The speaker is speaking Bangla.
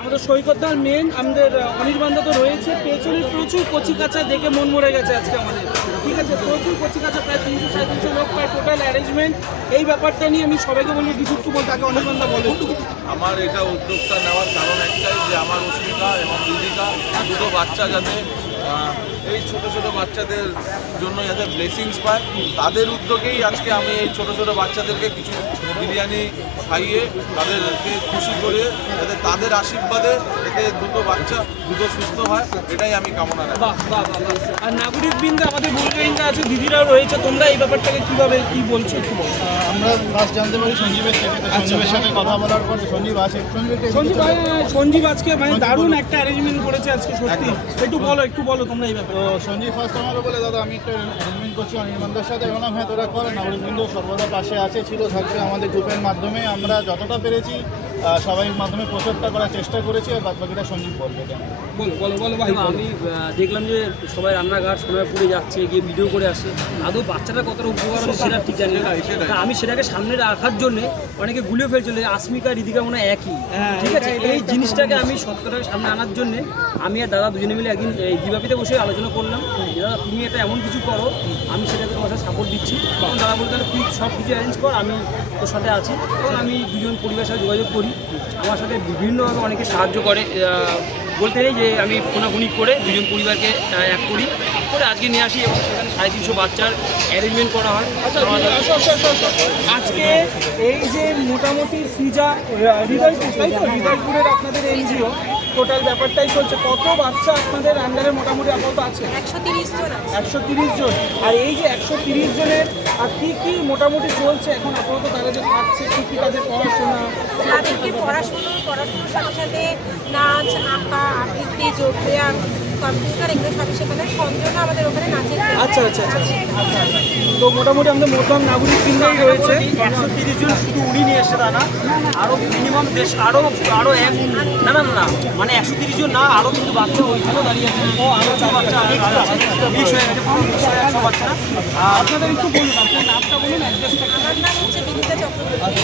আমাদের সৈকত সৈকতদার মেন, আমাদের অনির্বাণদা তো রয়েছে। পেছনে প্রচুর কচি কাঁচা দেখে মন মরে গেছে আজকে আমাদের। ঠিক আছে, প্রচুর কচি কাঁচা প্রায় তিনশো, সাড়ে তিনশো লোক প্রায় টোটাল অ্যারেঞ্জমেন্ট এই ব্যাপারটা নিয়ে আমি সবাইকে বলব একটু বলতে আগে অনির্বাণদা বলে। আমার এটা উদ্যোক্তা নেওয়ার কারণ একটাই যে আমার অসুবিধা এবং দিদিকা দুটো বাচ্চা যাতে এই ছোট ছোট বাচ্চাদের জন্য যাতে ব্লেসিংস পায়, তাদের উদ্যোগেই আজকে আমি এই ছোট ছোট বাচ্চাদেরকে কিছু বিরিয়ানি খাইয়ে তাদেরকে খুশি করে যাতে তাদের আশীর্বাদে যাতে দুটো বাচ্চা দুটো সুস্থ হয়, এটাই আমি কামনা রাখি। আর নাগরিক বৃন্দে আমাদের বুলগারিনরা আছে, দিদিরাও রয়েছে, তোমরা এই ব্যাপারটাকে কীভাবে, কি বলছো একটু বলো আমরা ফার্স্ট জানতে পারি সঞ্জীবের সঞ্জীবের সাথে কথা বলার পরে সঞ্জীব আছে। সঞ্জীব আজকে মানে দারুণ একটা অ্যারেঞ্জমেন্ট করেছে আজকে সত্যি। একটু বলো একটু বলো তোমরা এই ব্যাপারে। তো সঞ্জীব ফার্স্ট আমাকে বলে দাদা আমি একটা অ্যারেঞ্জমেন্ট করছি অনির্বাণদার সাথে। আমি হ্যাঁ তোরা কর। নাগরিকবৃন্দ সর্বদা পাশে আছে ছিল থাকছে আমাদের গ্রুপের মাধ্যমে। আমরা যতটা পেরেছি আহ, সবাই মাধ্যমে প্রচারটা করার চেষ্টা করেছি আর বাদ বাকিটা সঞ্জীব বলবে বলো বলো বলো আমি দেখলাম যে সবাই রান্নাঘাট সোনারপুরে যাচ্ছে গিয়ে ভিডিও করে আসে আদৌ বাচ্চাটা কতটা উপকার হচ্ছে সেটা ঠিক জানি না। আমি সেটাকে সামনে রাখার জন্য অনেকে গুলিয়ে ফেলছিল আসমিকা রিদিকা মনে হয় একই। হ্যাঁ, ঠিক আছে? এই জিনিসটাকে আমি সত্যটাকে সামনে আনার জন্য আমি আর দাদা দুজনে মিলে একদিন এই দিবাপিতে বসে আলোচনা করলাম। দাদা তুমি এটা এমন কিছু করো আমি সেটাকে তোমার সাপোর্ট দিচ্ছি। তখন দাদা বলতে তুই সব কিছু অ্যারেঞ্জ কর আমি তোর সাথে আছি। তখন আমি দুজন পরিবারের সাথে যোগাযোগ করি। আমার সাথে বিভিন্নভাবে অনেকে সাহায্য করে। বলতে নেই যে আমি ফোনাফুনি করে দুজন পরিবারকে এক করি। করে আজকে নিয়ে আসি এবং সেখানে সাড়ে তিনশো বাচ্চার অ্যারেঞ্জমেন্ট করা হয়। আচ্ছা। আজকে এই যে মোটামুটি সিজা হৃদয়পুর তাই তো? হৃদয়পুরের আপনাদের এনজিও টোটাল ব্যাপারটাই চলছে। কত বাচ্চা আপনাদের আন্ডারে মোটামুটি আপাতত আছে? একশো তিরিশ জন একশো তিরিশ জন। আর এই যে একশো তিরিশ জনের আর কী কী মোটামুটি চলছে এখন আপাতত? তারা যে থাকছে কী কি তাদের পড়াশোনা? তাদেরকে পড়াশুনো পড়াশুনোর সাথে সাথে নাচ আঁকা আবৃত্তি যোগব্যায়াম কম্পিউটার এগুলো সবই হয় সঞ্জনা আমাদের ওখানে নাচের আচ্ছা আচ্ছা আচ্ছা। আচ্ছা। তো মোটামুটি আমাদের মধ্যম নাগরিক কেন্দ্রই রয়েছে। একশো তিরিশ জন শুধু উড়ি নিয়ে এসছে দাদা আরও মিনিমাম বেশ আরও আরও এক না না না মানে একশো তিরিশ জন না আরও কিন্তু বাচ্চা ওইখানেও দাঁড়িয়ে আছে। ও আরও চার বাচ্চা মিক্স হয়ে গেছে হয়ে বাচ্চা আপনাদের একটু বলুন আপনার নামটা বলুন অ্যাড্রেসটা আমার নাম হচ্ছে বিনীতা চক্রবর্তী।